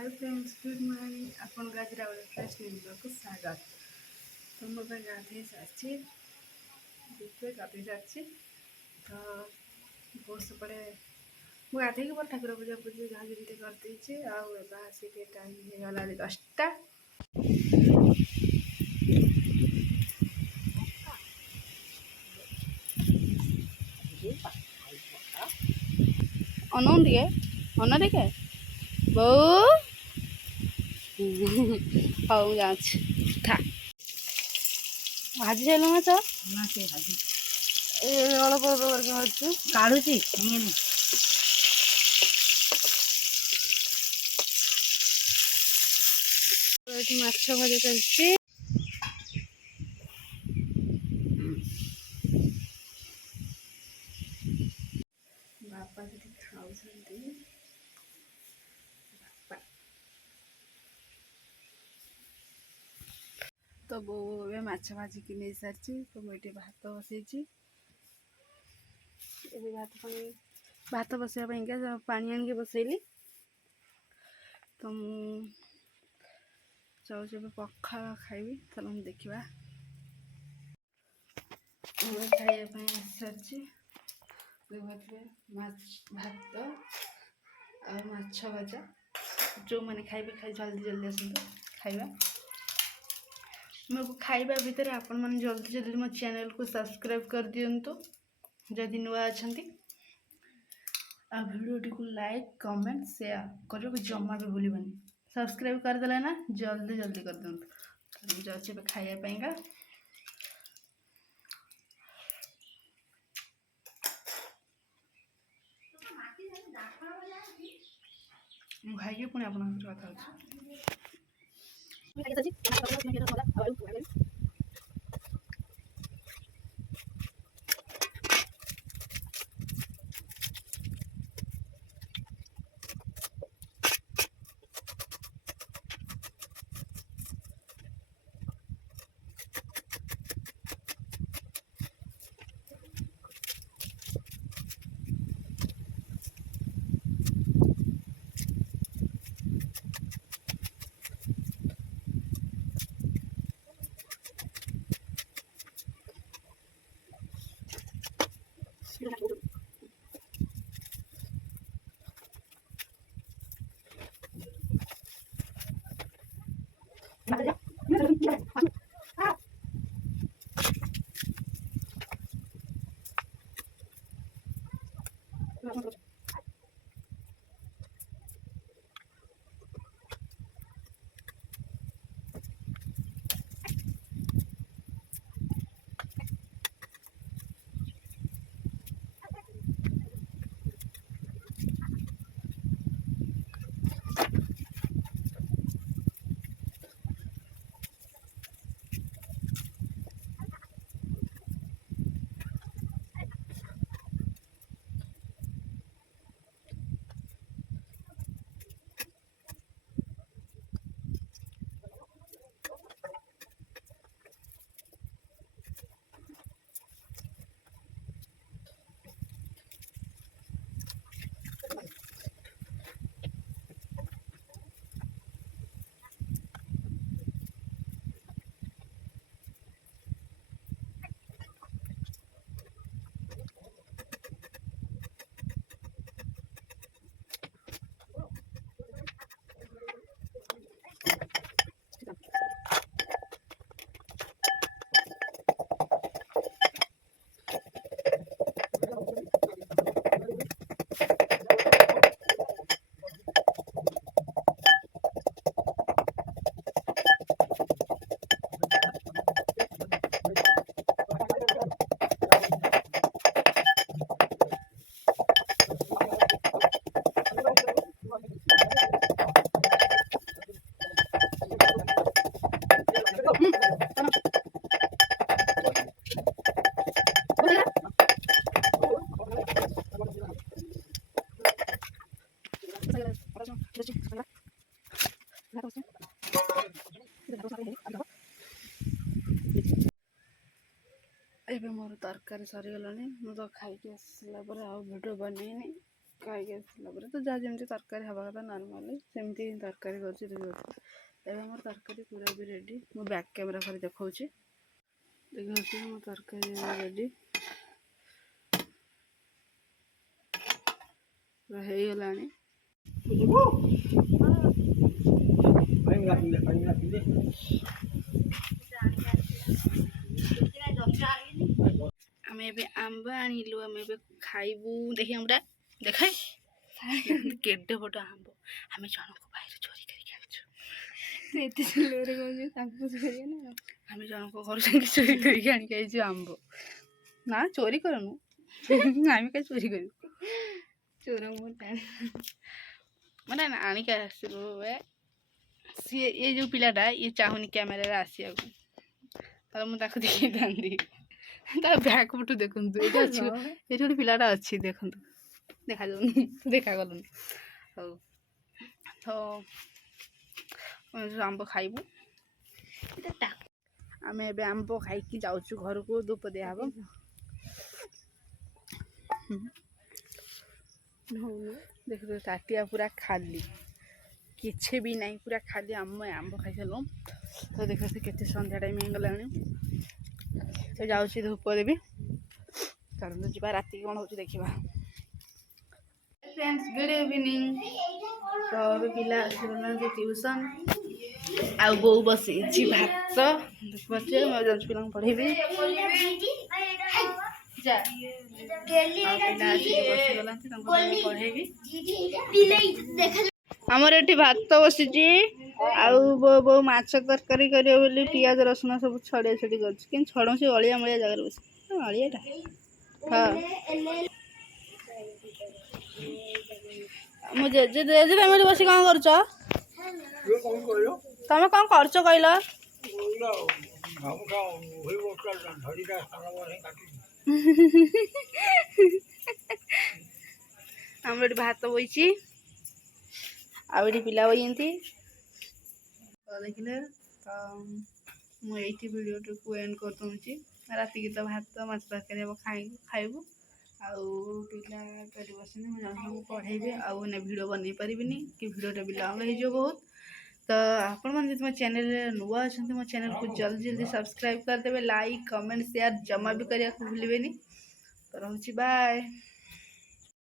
Hi friends, good morning. आपन गाजरा वाले फ्रेश न्यूज को स्वागत। तो मैं गाधे सारी देखिए गाधे सारी तो बहुत सेपटे मुझे गाधे की ठाकुर पूजा पूजी जहाँ जमी करदे आसिक टाइम होगा 10टा। अनौन दिए अन देखे बो हूँ जाऊँ था भाजी सारे माछ अल्प काढ़ुची माछ भजा चलती बापा जी खाऊ तो बो ए माछ भाजिकी नहीं सारी तो मुझे भात बसई भात बसवाई पानी आनिक बसैली तो मुझे पखाल खाइबी तो हम देखा खाइबा सारी भात और माछ भजा जो मैंने खाइबे खाई जल्दी जल्दी आसतु खाइबा मैं खाइबा भितर आपण मैंने जल्दी जल्दी मो चैनल को सब्सक्राइब कर दिंतु जदि नुआ अच्छा वीडियो को लाइक कमेंट शेयर करने को जमा भी भूलबनी। सब्सक्राइब करदे ना जल्दी जल्दी कर दिंतु। जाऊँ खाइबापा खाइए पुणी आप कथा एबे मोर तरकारी सरीगलानी मु तो खाई आसला भिडियो बनईनी ଖାଇକି ଆସିଲା ପରେ ତ ଯାହା ଯେମିତି ତରକାରୀ ହେବା କଥା ନର୍ମାଲି ସେମିତି ହିଁ ତରକାରୀ କରୁଛି ଦେଖାଉଛି। ଏବେ ଆମର ତରକାରୀ ପୁରା ବି ରେଡ଼ି। ମୁଁ ବ୍ୟାକ୍ କ୍ୟାମେରା କରି ଦେଖାଉଛି ମୋ ତରକାରୀ ରେଡ଼ି ପୁରା ହେଇଗଲାଣି। ଆମେ ଏବେ ଆମ୍ବ ଆଣିଲୁ, ଆମେ ଏବେ ଖାଇବୁ। ଦେଖି ଆମଟା ଦେଖାଇ କେଡ଼େ ବଡ଼ ଆମ୍ବ ଆମେ ଜଣଙ୍କ ବାଇରୁ ଚୋରି କରିକି ଆଣିଛୁ। ଏତେ ସ୍ଲୋରେ କହୁଛୁ ତାଙ୍କୁ ଚୋରି ନା ଆମେ ଜଣଙ୍କ ଘରୁ ଯାଇକି ଚୋରି କରିକି ଆଣିକି ଆଇଛୁ ଆମ୍ବ। ନା ଚୋରି କରନୁ ଆମେ କାହିଁ ଚୋରି କରିବୁ, ଚୋର ମାନେ ଆଣିକି ଆସିବୁ। ସିଏ ଏ ଯେଉଁ ପିଲାଟା ଇଏ ଚାହୁଁନି କ୍ୟାମେରାରେ ଆସିବାକୁ, ତାହେଲେ ମୁଁ ତାକୁ ଦେଖେଇଥାନ୍ତି। ତା ବ୍ୟାଗ୍ ପଟୁ ଦେଖନ୍ତୁ, ଏଇଠି ଅଛି, ଏଇଠି ଗୋଟେ ପିଲାଟା ଅଛି ଦେଖନ୍ତୁ, ଦେଖାଯାଉନି ଦେଖାଗଲୁନି। ହଉ ତ ଆମ୍ବ ଖାଇବୁ। ଆମେ ଏବେ ଆମ୍ବ ଖାଇକି ଯାଉଛୁ ଘରକୁ, ଧୂପ ଦିଆହବ। ଦେଖନ୍ତୁ ତାଟିଆ ପୁରା ଖାଲି, କିଛି ବି ନାହିଁ, ପୁରା ଖାଲି ଆମ୍ବ ଖାଇସାରିଲୁ। ତ ଦେଖନ୍ତୁ କେତେ ସନ୍ଧ୍ୟା ଟାଇମ୍ ହେଇଗଲାଣି। ତ ଯାଉଛି ଧୂପ ଦେବି, ଚାଲନ୍ତୁ ଯିବା ରାତିକି କ'ଣ ହେଉଛି ଦେଖିବା। Friends good evening. ତ ଏବେ ପିଲା ଆସିଗଲାନ୍ତି ଟ୍ୟୁସନ୍, ଆଉ ବୋଉ ବସେଇଛି ଭାତ ବସେ। ମୁଁ ଯାଉଛି ପିଲାଙ୍କୁ ପଢ଼େଇବି। ଆମର ଏଠି ଭାତ ବସିଛି, ଆଉ ବୋଉ ମାଛ ତରକାରୀ କରିବ ବୋଲି ପିଆଜ ରସୁଣ ସବୁ ଛଡିଆ ଛଡି କରୁଛି। କିନ୍ତୁ ଛଡଉଛି ଅଳିଆ ମଳିଆ ଜାଗାରେ ବସି, ଅଳିଆଟା। ହଁ ମୁଁ ଜେଜେ ତମେ ବସି କ'ଣ କରୁଛ? ତମେ କ'ଣ କରୁଛ କହିଲ? ଆମର ଏଠି ଭାତ ବଇଛି, ଆଉ ଏଠି ପିଲା ବଇଛନ୍ତି। ଦେଖିଲେ ତ ମୁଁ ଏଇଠି ଭିଡ଼ିଓଟିକୁ ଏଣ୍ଡ କରିଦେଉଛି। ରାତିକି ତ ଭାତ ମାଛ ତରକାରୀ ହେବ, ଖାଇବୁ। ଆଉ ପିଲା ଏଠି ବସିନି, ମୁଁ ଜଣଙ୍କୁ ପଢ଼େଇବି। ଆଉ ଭିଡ଼ିଓ ବନେଇ ପାରିବିନି, କି ଭିଡ଼ିଓଟା ବି ଲଙ୍ଗ ହେଇଯିବ ବହୁତ। ତ ଆପଣମାନେ ଯଦି ମୋ ଚ୍ୟାନେଲରେ ନୂଆ ଅଛନ୍ତି, ମୋ ଚ୍ୟାନେଲକୁ ଜଲ୍ଦି ସବସ୍କ୍ରାଇବ୍ କରିଦେବେ। ଲାଇକ୍ କମେଣ୍ଟ ସେୟାର ଜମା ବି କରିବାକୁ ଭୁଲିବେନି। ତ ରହୁଛି, ବାଏ।